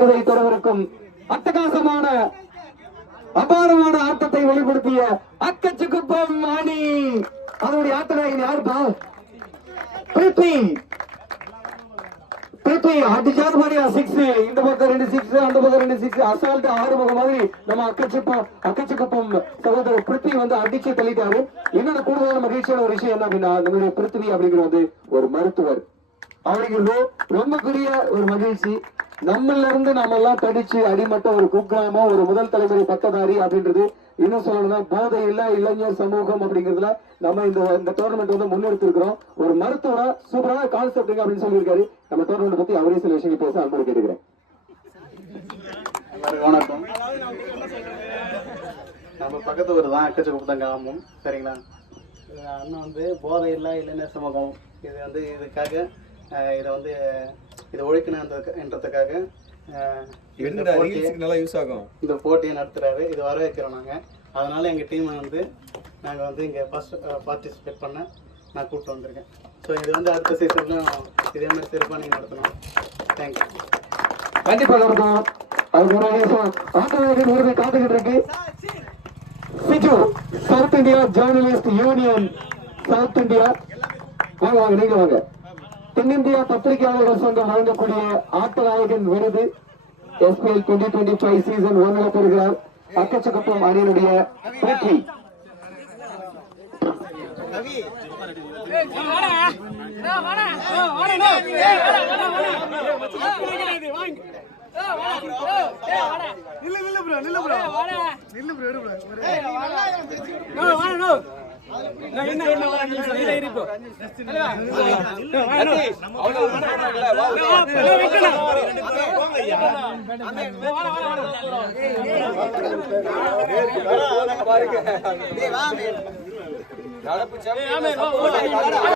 தொடர்வருக்கும் அட்டகாசமான அபாரமான ஆட்டத்தை வெளிப்படுத்திய அக்கச்சிக்குப்பம் அணி. அதனுடைய ஆட்டநாயகன் யாருப்பா? பிரித்வி. பிரித்வி அடிச்சாது மாதிரியா 6. இந்த பக்கம் 2 6, அந்த பக்கம் 2 6. அசால்ட் 6 பக்கம் மாதிரி நம்ம அக்கச்சிக்குப்பம் சகோதரர் பிரித்வி வந்து அடிச்சு தள்ளிட்டாரு. என்னோட கூடுதலான மகிழ்ச்சியான ஒரு விஷயம் என்ன அப்படின்னா, நம்மளுடைய பிரித்வி அப்படிங்கிறது ஒரு மருத்துவர் அப்படிங்கிறது ரொம்ப பெரிய ஒரு மகிழ்ச்சி. நம்மள இருந்து நாம எல்லாம் படிச்சு அடிமட்ட ஒரு குக்கிராமம், ஒரு முதல் தலைமுறை பட்டதாரி அப்படின்றது இன்னும் சொல்லணும்னா போதை இல்ல இளைஞர் சமூகம் அப்படிங்கிறதுல நம்ம இந்த டோர்னமெண்ட் வந்து முன்னெடுத்து இருக்கிறோம். ஒரு மருத்துவரா சூப்பரான கான்செப்ட் அப்படின்னு சொல்லியிருக்காரு. நம்ம டோர்னமெண்ட் பத்தி அவரே சில விஷயங்கள் பேச அன்போடு கேட்டுக்கிறேன். வணக்கம். நம்ம பக்கத்து ஊர் தான் அக்கச்சிக்குப்பம் கிராமம். சரிங்களா? அண்ணன் வந்து போதை இல்ல இளைஞர் சமூகம் இது வந்து இதுக்காக இதை வந்து இதை ஒழிக்கணுன்றதுக்காக இந்த போட்டியை நடத்துறாரு. இது வர வைக்கிறோம் நாங்கள். அதனால எங்கள் டீமை வந்து நாங்கள் வந்து இங்கே ஃபர்ஸ்ட் பார்ட்டிசிபேட் பண்ண நான் கூப்பிட்டு வந்திருக்கேன். ஸோ இது வந்து அடுத்த சீசன்லையும் இதே மாதிரி சிறப்பாக நீங்கள் நடத்தணும். தேங்க்யூ. கண்டிப்பாக நடத்தணும். அதுக்கு ஒரு காத்துக்கிட்டு இருக்கு. Siju South India journalist union South India வாங்க வாங்க நீங்க வாங்க. தென்னிந்தியா பத்திரிகையாளர்கள் சங்கம் வழங்கக்கூடிய ஆட்டநாயகன் விருது SPL 2025 சீசன் 1 பெறுகிறார் அக்கச்சிக்குப்பம் அணியினுடைய பிரித்வி.